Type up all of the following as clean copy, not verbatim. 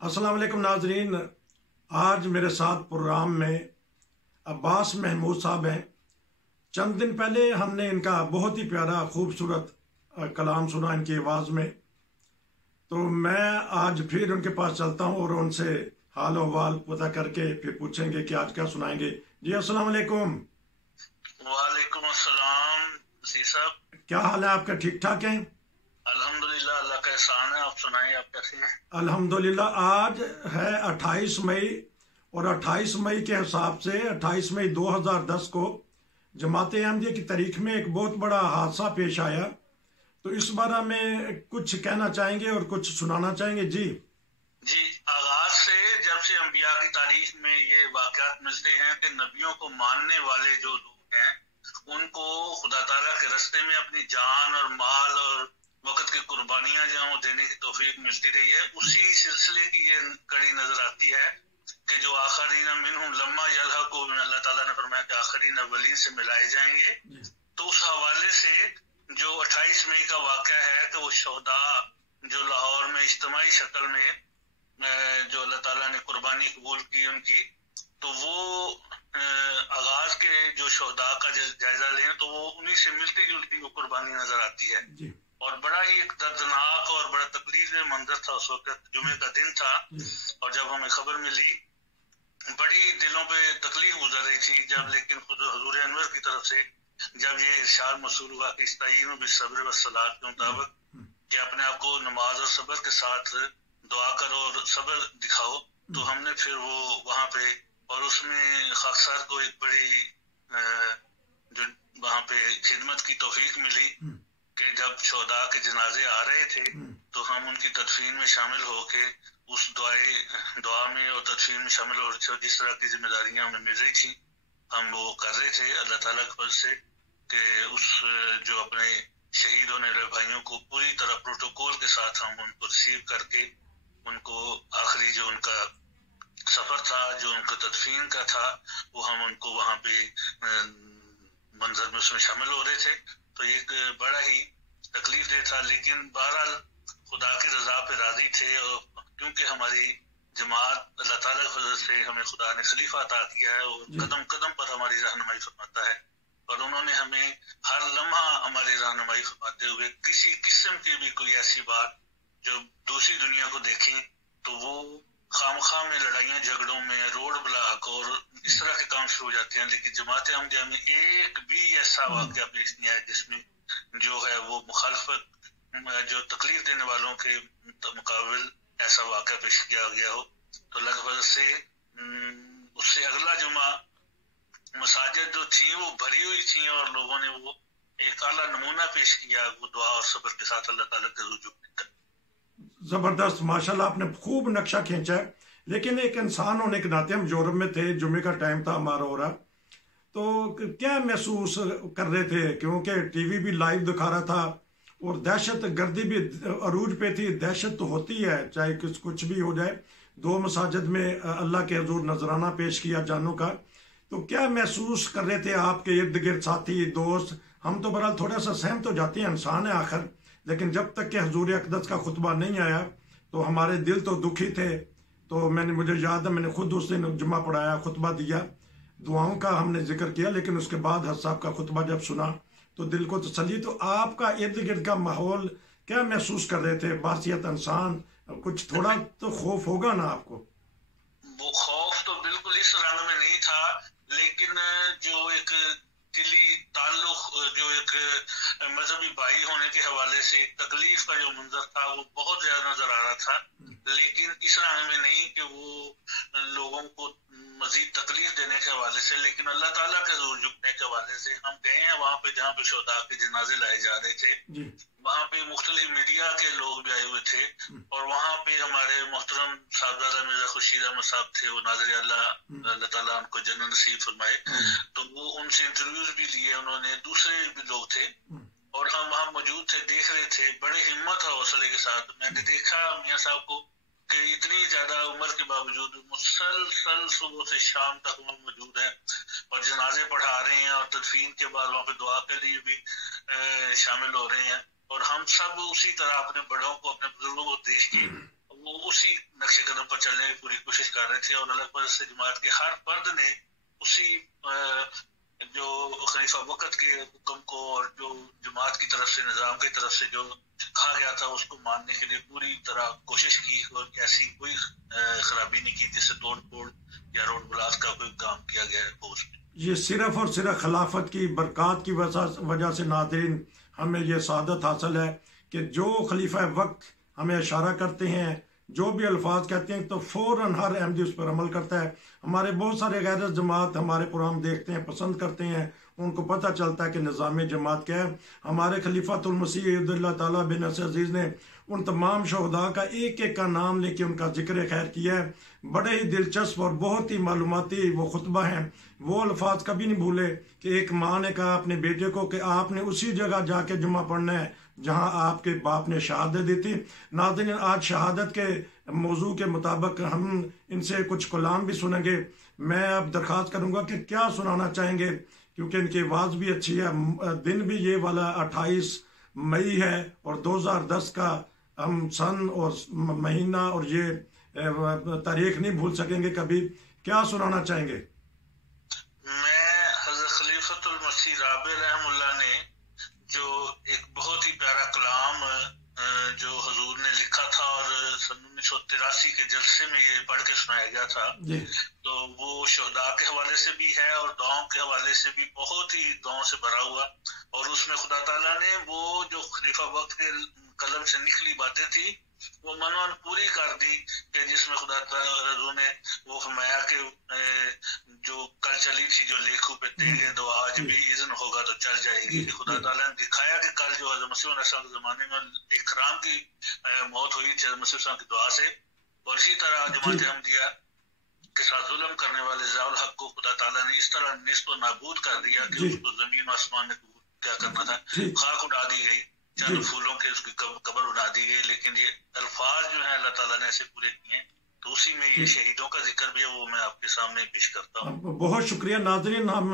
अस्सलाम वालेकुम नाजरीन। आज मेरे साथ प्रोग्राम में अब्बास महमूद साहब हैं। चंद दिन पहले हमने इनका बहुत ही प्यारा खूबसूरत कलाम सुना इनकी आवाज़ में। तो मैं आज फिर उनके पास चलता हूँ और उनसे हाल अहवाल पता करके फिर पूछेंगे कि आज क्या सुनाएंगे। जी अस्सलाम वालेकुम। वालेकुम अस्सलाम वसीम साहब, क्या हाल है आपका? ठीक ठाक हैं? अल्हम्दुलिल्लाह, अल्लाह का एहसान है। आप सुनाइए, आप कैसे हैं? अल्हम्दुलिल्लाह। आज है 28 मई और 28 मई के हिसाब से 28 मई 2010 को जमात अहमदिया की तारीख में एक बहुत बड़ा हादसा पेश आया। तो इस बारे में कुछ कहना चाहेंगे और कुछ सुनाना चाहेंगे? जी आगाज से जब से अंबिया की तारीख में ये वाक़यात मिलते हैं कि नबियों को मानने वाले जो लोग हैं उनको खुदा ताला के रास्ते में अपनी जान और माल और वक्त की कुर्बानियां जो देने की तौफीक मिलती रही है, उसी सिलसिले की ये कड़ी नजर आती है कि जो आखरीन मिनहुम लम्मा यल्हक़ू, अल्लाह ताला ने फरमाया कि आखरीन अव्वलीन से मिलाए जाएंगे। तो उस हवाले से जो 28 मई का वाक़या है कि वो शोहदा जो लाहौर में इज्तिमाई शक्ल में जो अल्लाह ताला ने कुर्बानी कबूल की उनकी, तो वो आगाज के जो शोहदा का जायजा लें तो वो उन्हीं से मिलती जुलती वो कुर्बानी नजर आती है। और बड़ा ही एक दर्दनाक और बड़ा तकलीफ मंजर था। उस वक्त जुमे का दिन था और जब हमें खबर मिली बड़ी दिलों पे तकलीफ गुजर रही थी जब, लेकिन खुद हुजूर अनवर की तरफ से जब ये इरशाद मसूल हुआ कि इस्ताईनु बिस्सब्र वस्सलात के मुताबिक कि अपने आप को नमाज और सब्र के साथ दुआ करो और सब्र दिखाओ, तो हमने फिर वो वहाँ पे और उसमें खाकसार को एक बड़ी जो वहाँ पे खिदमत की तौफीक मिली कि जब शोहदा के जनाजे आ रहे थे तो हम उनकी तदफीन में शामिल होके उस दुआ में और तदफीन में शामिल हो रहे थे। जिस तरह की जिम्मेदारियां हमें मिल रही थी हम वो कर रहे थे अल्लाह ताला के फजल से कि उस जो अपने शहीद होने वाले भाइयों को पूरी तरह प्रोटोकॉल के साथ हम उनको रिसीव करके उनको आखिरी जो उनका सफर था जो उनका तदफीन का था वो हम उनको वहाँ पे मंजर में उसमें शामिल हो रहे थे। तो एक बड़ा ही तकलीफ दे था, लेकिन बहरहाल खुदा की रजा पे राजी थे और क्योंकि हमारी जमात अल्लाह ताला की वजह से हमें खुदा ने खलीफा अता किया है और कदम कदम पर हमारी रहनुमाई फरमाता है और उन्होंने हमें हर लम्हा हमारी रहनुमाई फरमाते हुए किसी किस्म की भी कोई ऐसी बात जो दूसरी दुनिया को देखें तो वो खामखा में लड़ाइयाँ झगड़ों में रोड ब्लॉक और इस तरह के काम शुरू हो जाते हैं, लेकिन जमात अहमदिया में एक भी ऐसा वाक़या पेश नहीं आया जिसमें जो है वो मुखालफत जो तकलीफ देने वालों के मुकाबिल ऐसा वाक़या पेश किया गया हो। तो लगभग से उससे अगला जुमा मसाजिद जो थी वो भरी हुई थी और लोगों ने वो एक आला नमूना पेश किया वो दुआ और सब्र के साथ अल्लाह ताला के रुजू। जबरदस्त, माशाल्लाह, आपने खूब नक्शा खींचा है। लेकिन एक इंसान होने के नाते हम यूरोप में थे, जुमे का टाइम था हमारा हो रहा, तो क्या महसूस कर रहे थे? क्योंकि टीवी भी लाइव दिखा रहा था और दहशत गर्दी भी अरूज पे थी। दहशत तो होती है चाहे कुछ भी हो जाए। दो मसाजिद में अल्लाह के हजूर नजराना पेश किया जानों का। तो क्या महसूस कर रहे थे आपके इर्द गिर्द साथी दोस्त? हम तो बहरहाल थोड़ा सा सहमत हो जाते हैं, इंसान है आखिर, लेकिन जब तक कि हजूर अक़दस का खुतबा नहीं आया तो हमारे दिल तो दुखी थे। तो मुझे याद है मैंने खुद उस दिन जुम्मा पढ़ाया, खुतबा दिया, दुआओं का हमने जिक्र किया, लेकिन उसके बाद हज साहब का खुतबा जब सुना तो दिल को तसल्ली। तो आपका इर्द गिर्द का माहौल क्या महसूस कर रहे थे? बासियत इंसान, कुछ थोड़ा तो खौफ होगा ना आपको? वो खौफ तो बिल्कुल इस रंग में नहीं था, लेकिन जो एक दिली ताल्लुक जो एक मजहबी भाई होने के हवाले से एक तकलीफ का जो मंजर था वो बहुत ज्यादा नजर आ रहा था, लेकिन इस रंग में नहीं कि वो लोगों को मजीद तकलीफ देने के हवाले से, लेकिन अल्लाह ताला के हुजूर झुकने के हवाले से हम गए हैं वहाँ पे जहाँ पे शोहदा के जनाजे लाए जा रहे थे। वहाँ पे मुख्तलिफ मीडिया के लोग भी आए हुए थे और वहाँ पे हमारे मोहतरम साहबजादा मिर्जा खुर्शीद अहमद साहब थे, वो नाज़िर अल्लाह ताला उनको जन्नत नसीब फरमाए। तो वो उनसे इंटरव्यूज भी लिए उन्होंने, दूसरे भी लोग थे और हम वहाँ मौजूद थे, देख रहे थे बड़े हिम्मत और हौसले के साथ। मैंने देखा मियाँ साहब को कि इतनी ज्यादा उम्र के बावजूद मुसलसल सुबह से शाम तक वो मौजूद है और जनाजे पढ़ा रहे हैं और तदफीन के बाद वहाँ पे दुआ के लिए भी शामिल हो रहे हैं। और हम सब उसी तरह अपने बड़ों को, अपने बुजुर्गों को देख के وہ اسی نقش قدم پر چلنے کی پوری کوشش کر رہے تھے، اور اللہ پرست جماعت کے ہر فرد نے اسی جو خلیفہ وقت کے حکم کو اور جو جماعت کی طرف سے، نظام کی طرف سے جو کہا گیا تھا اس کو ماننے کے لیے پوری طرح کوشش کی، اور ایسی کوئی خرابی نہیں کی جس سے توڑ پھوڑ یا روڈ بلاک کا کوئی کام کیا گیا ہے اس میں۔ یہ صرف اور صرف خلافت کی برکات کی وجہ سے ناظرین ہمیں یہ سعادت حاصل ہے کہ جو خلیفہ وقت ہمیں اشارہ کرتے ہیں، جو بھی الفاظ کہتے ہیں، تو فوراً ہر احمدی اس پر عمل کرتا ہے۔ ہمارے بہت سارے غیر جماعت ہمارے پروگرام دیکھتے ہیں، پسند کرتے ہیں، ان کو پتہ چلتا ہے کہ نظام جماعت کیا ہے۔ ہمارے خلیفۃ المسیح عبد اللہ تعالیٰ بن نصر عزیز نے ان تمام شہداء کا ایک ایک کا نام لے کے ان کا ذکر خیر کیا ہے۔ بڑے ہی دلچسپ اور بہت ہی معلوماتی وہ خطبہ ہیں۔ وہ الفاظ کبھی نہیں بھولے کہ ایک ماں نے کہا اپنے بیٹے کو کہ آپ نے اسی جگہ جا کے جمعہ پڑھنا ہے جہاں آپ کے باپ نے شہادت دی تھی۔ ناظرین، آج شہادت کے موضوع کے مطابق ہم ان سے کچھ کلام بھی سنیں گے۔ میں اب درخواست کروں گا کہ کیا سنانا چاہیں گے، کیونکہ ان کی آواز بھی اچھی ہے۔ دن بھی یہ والا 28 مئی ہے اور 2010 کا ہم سن اور مہینہ اور یہ تاریخ نہیں بھول سکیں گے کبھی۔ کیا سنانا چاہیں گے؟ میں حضرت خلیفۃ المسیح رابع رحم اللہ نے جو ایک بہت ہی پیارا کلام جو حضور نے لکھا تھا اور سن 1983 کے جلسے میں یہ پڑھ کے سنایا گیا تھا، تو وہ شہداء کے حوالے سے بھی ہے اور دعاؤں کے حوالے سے بھی بہت ہی دعاؤں سے بھرا ہوا، اور اس میں خدا تعالیٰ نے وہ جو خلیفہ وقت کے قلم سے نکلی باتیں تھی وہ منوان پوری کر دی، کہ جس میں خدا تعالیٰ نے وہ فرمایا کہ جو کل چلی تھی جو لیکھوں پہ تیرے دعا آج بھی اذن ہوگا تو چل جائے گی۔ خدا تعالیٰ نے دکھایا کہ کل جو حضرت مسیح علیہ السلام کے زمانے میں اکرام کی موت ہوئی تھی حضرت مسیح علیہ السلام کی دعا سے، اور اسی طرح جماعت احمدیہ کے ساتھ ظلم کرنے والے ضیاء الحق کو خدا تعالیٰ نے اس طرح نصب و نابود کر دیا کہ اس کو زمین و آسمان نے کیا کرنا تھا، خاک اڑا دی گئی، چند پھولوں کے اس کی قبر اڑا دی گئی، لیکن یہ الفاظ جو ہیں اللہ تعالیٰ نے ایسے پورے کیے ہیں، تو اسی میں یہ شہیدوں کا ذکر بھی ہے، وہ میں آپ کے سامنے پیش کرتا ہوں۔ بہت شکریہ ناظرین، ہم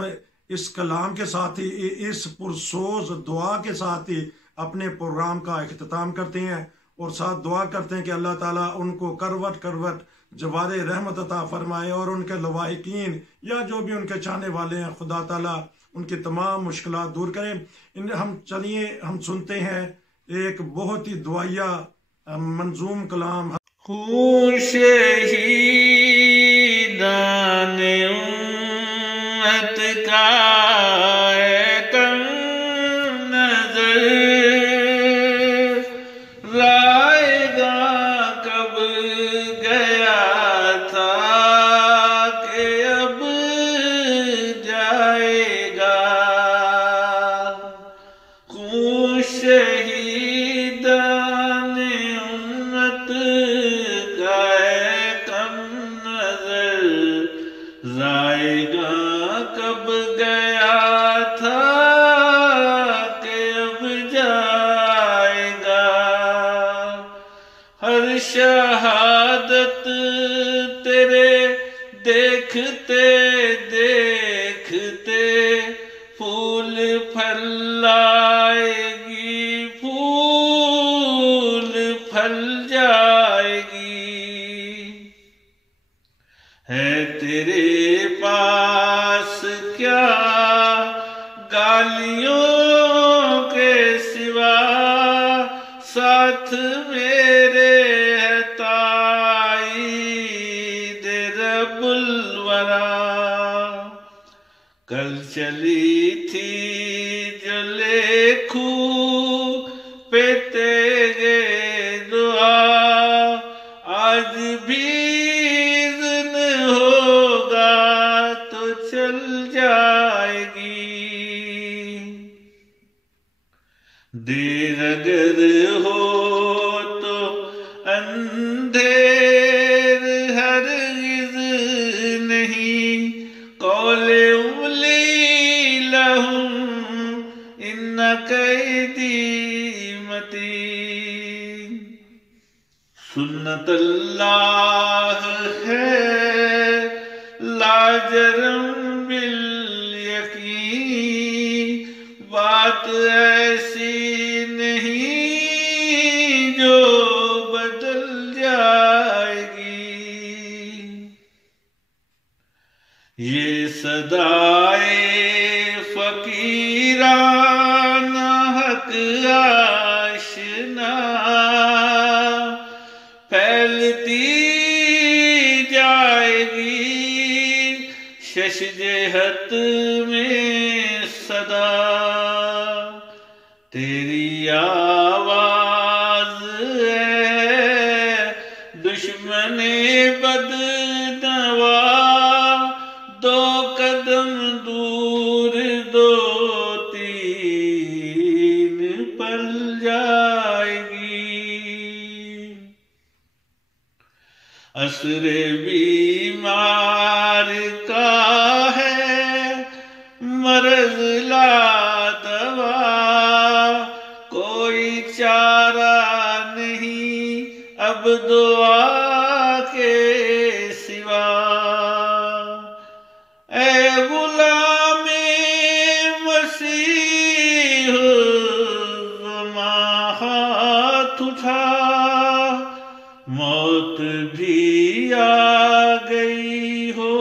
اس کلام کے ساتھ ہی، اس پرسوز دعا کے ساتھ ہی اپنے پروگرام کا اختتام کرتے ہیں، اور ساتھ دعا کرتے ہیں کہ اللہ تعالیٰ ان کو کروٹ کروٹ جوار رحمت عطا فرمائے، اور ان کے لواحقین یا جو بھی ان کے چاہنے والے ہیں خدا تعالیٰ ان کی تمام مشکلات دور کریں۔ چلیے ہم سنتے ہیں ایک بہت ہی دعائیا منظوم کلام۔ شہیدان امت کا کم نظر رائے گا کب گیا تھا کہ اب جائے گا، خون شہیدان امت رائے گا کب گیا تھا کہ اب جائے گا، ہر شہادت تیرے دیکھتے دیکھتے پھول پھیلائے گی، پھول پھل جائے گی، ہے تیرے پاس کیا گالیوں کے سوا، ساتھ میرے ہے تائید رب الورا، کل چلی تھی جو لیکھوں پہ تیرے دعا، آج بھی جائے گی، دیر اگر ہو تو اندھیر ہرگز نہیں، قول املی لہم ان قیدی متین، سنت اللہ ہے لاجرم بات ایسی نہیں جو بدل جائے۔ یہ صدائے فقیرانہ حق آشنا پھیلتی جائے گی شش جہت میں صدا، تیری آواز ہے دشمن بدنوا، دو قدم دور دو تین پل جائے گی، عصر بیمار کا ہے مرض لا دوا، کوئی چارہ نہیں اب دعا کے سوا، اے غلام مسیح زماں ہاتھ اٹھا، موت بھی آ گئی ہو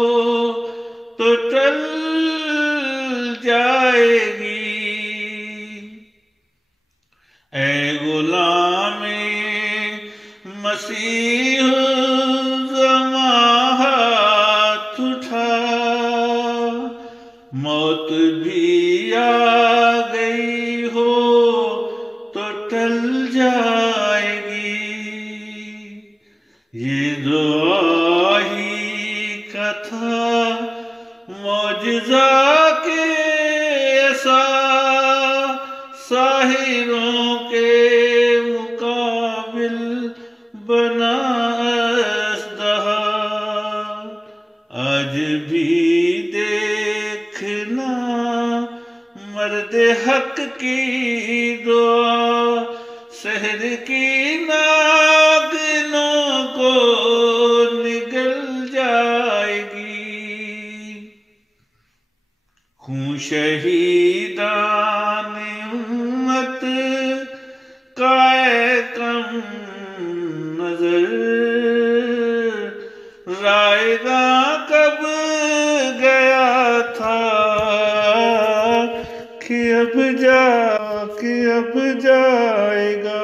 تو ٹل جائے گی، اے غلام مسیح زماں ہاتھ اٹھا، موت بھی آ گئی ہو تو ٹل جائے گی، یہ دعا ہی کا تھا معجزہ کے ایسا، ساحروں کے مقابل بنا اسدہا، آج بھی دیکھنا مرد حق کی دعا، سحر کی ناگنوں کو نگل جائے گی، خون شہیدان امت کا اے کم نظر، رائے گاں کب گیا تھا کہ اب جائے گا۔